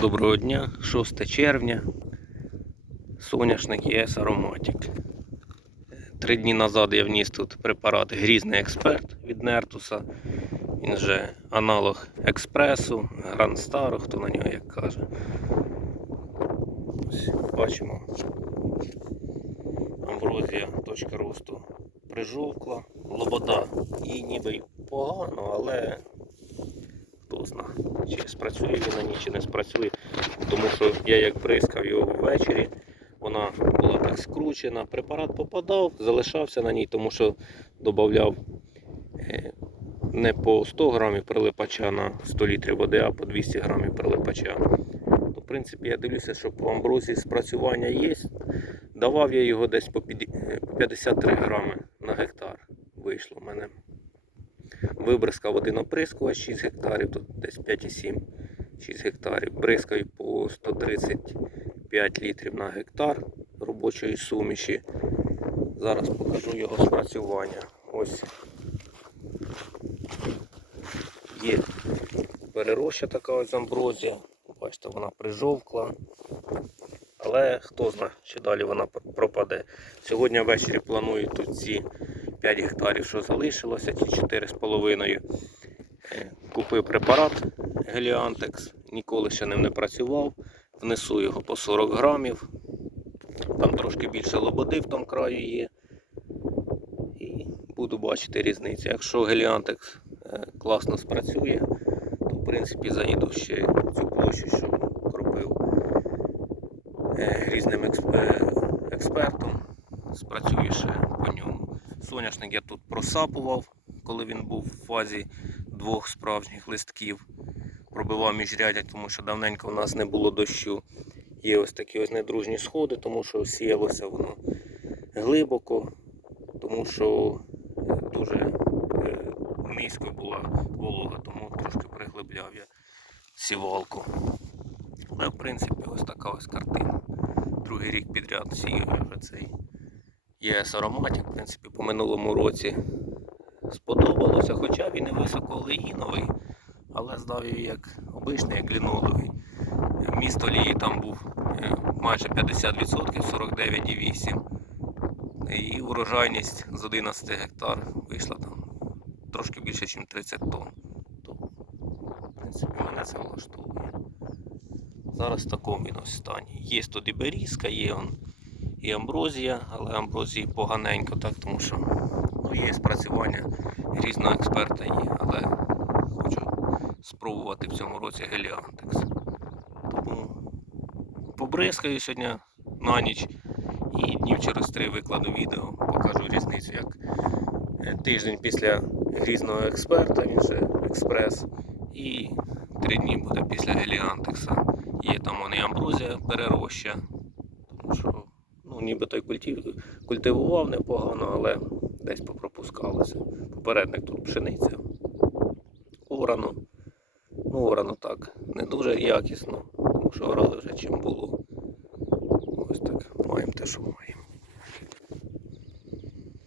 Доброго дня, 6 червня. Соняшник ЄС Ароматик. Три дні назад я вніс тут препарат Грізний експерт від Нертуса. Він же аналог експресу, Гранд Стару, хто на нього як каже. Ось бачимо. Амброзія, точка росту прижовкла. Лобода їй ніби погано, але знає, чи спрацює він на ній, чи не спрацює. Тому що я як бризкав його ввечері, вона була так скручена. Препарат попадав, залишався на ній, тому що додавав е, не по 100 грамів прилипача на 100 літрів води, а по 200 грамів прилипача. То, в принципі, я дивлюся, що по амброзії спрацювання є. Давав я його десь по е, по 53 грами на гектар. Вийшло в мене. Вибризкав один оприскувач 6 гектарів, тут десь 5,7 6 гектарів. Бризкаю по 135 літрів на гектар робочої суміші. Зараз покажу його спрацювання. Ось є перероща така ось амброзія. Бачите, вона прижовкла. Але хто знає, чи далі вона пропаде. Сьогодні ввечері планую тут ці 5 гектарів, що залишилося, ті 4,5. Е, Купив препарат Геліантекс, ніколи ще ним не працював. Внесу його по 40 грамів. Там трошки більше лободи в тому краю є. І буду бачити різницю. Якщо Геліантекс е, класно спрацює, то в принципі заїду ще цю площу, що кропив е, різним експертом. Спрацює ще по ньому. Соняшник я тут просапував, коли він був в фазі двох справжніх листків. Пробивав міжрядя, тому що давненько в нас не було дощу. Є ось такі ось недружні сходи, тому що сіялося воно глибоко, тому що е, дуже е, низько була волога, тому трошки приглибляв я сівалку. Але в принципі ось така ось картина. Другий рік підряд сію вже цей ЄС ароматик. В принципі, по минулому році сподобалося, хоча він і високоолеїновий, але здав її як обичний, як ліноловий. Вміст олії там був е, майже 50%, 49,8. І урожайність з 11 гектар вийшла там трошки більше, ніж 30 тонн. То, в принципі, мене це влаштовує. Зараз в такому стані. Є тут і берізка, є он і амброзія, але амброзії поганенько, так, тому що ну, є спрацювання різного експерта є, але хочу спробувати в цьому році геліантекс. Тому побризкаю сьогодні на ніч і днів через три викладу відео, покажу різницю, як е, тиждень після грізного експерта, він же експрес, і три дні буде після геліантекса. Є там вони амброзія перероща, тому що ну, ніби той культивував непогано, але десь попропускалося. Попередник тут пшениця. Орано. Ну, орано так, не дуже якісно, тому що орали вже чим було. Ось так, маємо те, що маємо.